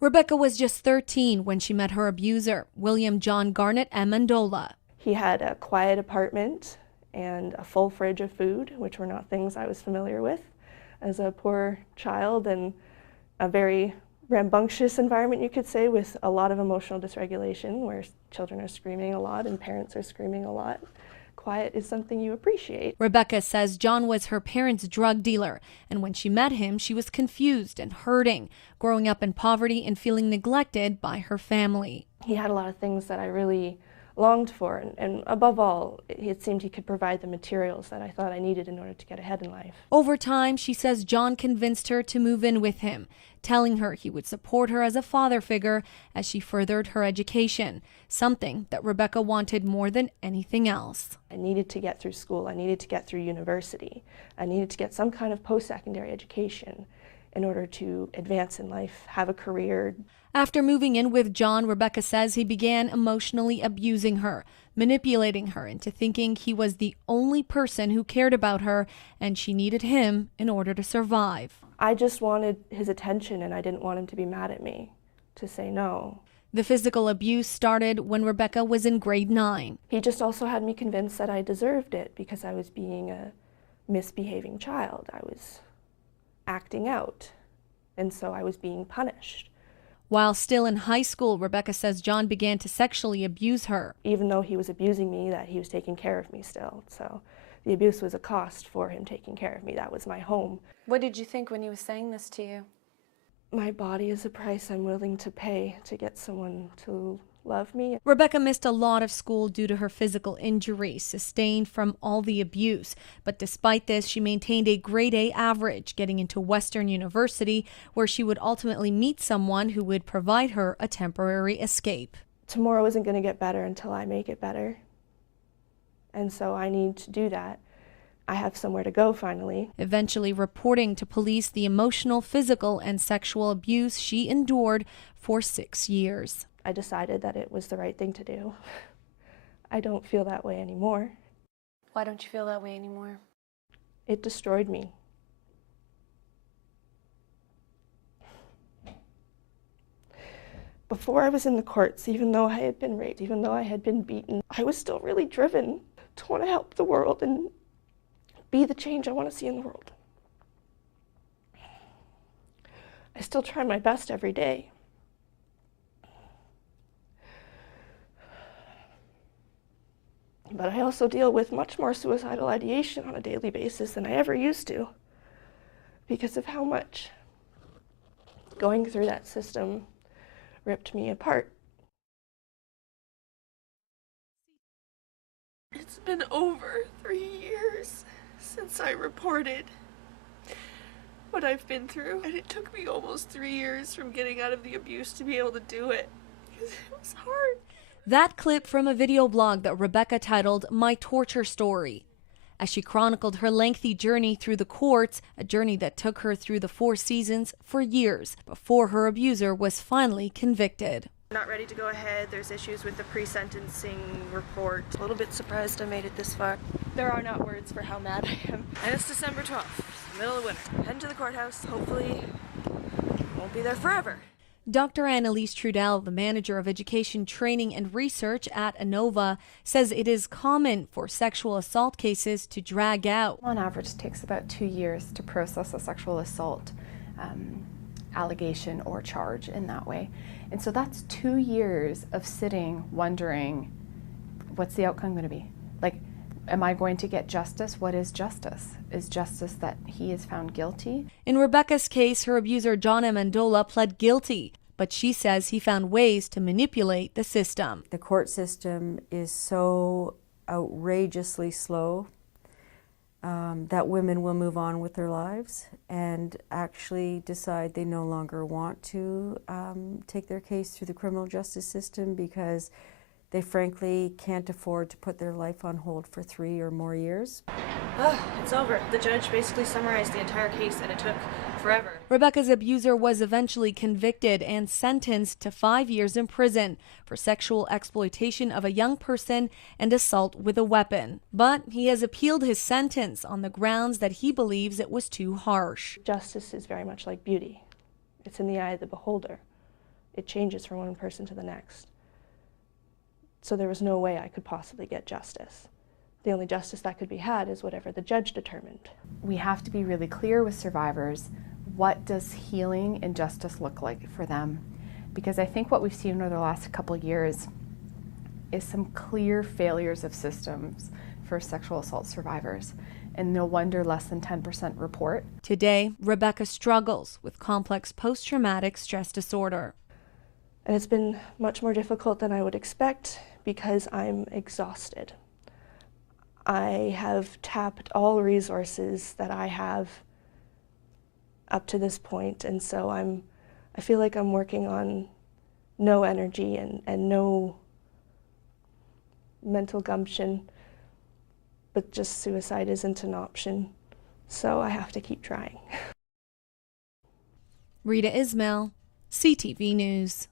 Rebecca was just 13 when she met her abuser, William John Garnett Amendola. He had a quiet apartment and a full fridge of food, which were not things I was familiar with as a poor child, and a very rambunctious environment, you could say, with a lot of emotional dysregulation where children are screaming a lot and parents are screaming a lot. Quiet is something you appreciate. Rebecca says John was her parents' drug dealer, and when she met him, she was confused and hurting, growing up in poverty and feeling neglected by her family. He had a lot of things that I really longed for, and above all, it seemed he could provide the materials that I thought I needed in order to get ahead in life. Over time, she says John convinced her to move in with him, telling her he would support her as a father figure as she furthered her education, something that Rebecca wanted more than anything else. I needed to get through school, I needed to get through university, I needed to get some kind of post-secondary education in order to advance in life, have a career. After moving in with John, Rebecca says he began emotionally abusing her, manipulating her into thinking he was the only person who cared about her and she needed him in order to survive. I just wanted his attention and I didn't want him to be mad at me, to say no. The physical abuse started when Rebecca was in grade 9. He just also had me convinced that I deserved it because I was being a misbehaving child. I was acting out, and so I was being punished. While still in high school, Rebecca says John began to sexually abuse her. Even though he was abusing me, that he was taking care of me still. So the abuse was a cost for him taking care of me. That was my home. What did you think when he was saying this to you? My body is a price I'm willing to pay to get someone to love me. Rebecca missed a lot of school due to her physical injuries sustained from all the abuse. But despite this, she maintained a grade A average, getting into Western University, where she would ultimately meet someone who would provide her a temporary escape. Tomorrow isn't going to get better until I make it better. And so I need to do that. I have somewhere to go finally. Eventually reporting to police the emotional, physical, and sexual abuse she endured for 6 years. I decided that it was the right thing to do. I don't feel that way anymore. Why don't you feel that way anymore? It destroyed me. Before I was in the courts, even though I had been raped, even though I had been beaten, I was still really driven to want to help the world and be the change I want to see in the world. I still try my best every day. But I also deal with much more suicidal ideation on a daily basis than I ever used to because of how much going through that system ripped me apart. It's been over 3 years since I reported what I've been through, and it took me almost 3 years from getting out of the abuse to be able to do it because it was hard. That clip from a video blog that Rebecca titled My Torture Story, as she chronicled her lengthy journey through the courts, a journey that took her through the 4 seasons for years before her abuser was finally convicted. Not ready to go ahead. There's issues with the pre-sentencing report. A little bit surprised I made it this far. There are not words for how mad I am. And it's December 12th, middle of winter. Heading to the courthouse. Hopefully won't be there forever. Dr. Annalise Trudell, the manager of education, training, and research at ANOVA, says it is common for sexual assault cases to drag out. On average, it takes about 2 years to process a sexual assault allegation or charge in that way. And so that's 2 years of sitting wondering, what's the outcome going to be? Like, am I going to get justice? What is justice? Is justice that he is found guilty? In Rebecca's case, her abuser John Amendola pled guilty, but she says he found ways to manipulate the system. The court system is so outrageously slow that women will move on with their lives and actually decide they no longer want to take their case through the criminal justice system because they frankly can't afford to put their life on hold for 3 or more years. It's over. The judge basically summarized the entire case and it took forever. Rebecca's abuser was eventually convicted and sentenced to 5 years in prison for sexual exploitation of a young person and assault with a weapon. But he has appealed his sentence on the grounds that he believes it was too harsh. Justice is very much like beauty. It's in the eye of the beholder. it changes from one person to the next. So there was no way I could possibly get justice. The only justice that could be had is whatever the judge determined. We have to be really clear with survivors, what does healing and justice look like for them? Because I think what we've seen over the last couple of years is some clear failures of systems for sexual assault survivors. And no wonder less than 10% report. Today, Rebecca struggles with complex post-traumatic stress disorder. And it's been much more difficult than I would expect because I'm exhausted. I have tapped all resources that I have up to this point, and so I feel like I'm working on no energy and no mental gumption, but just suicide isn't an option, so I have to keep trying. Reta Ismail, CTV News.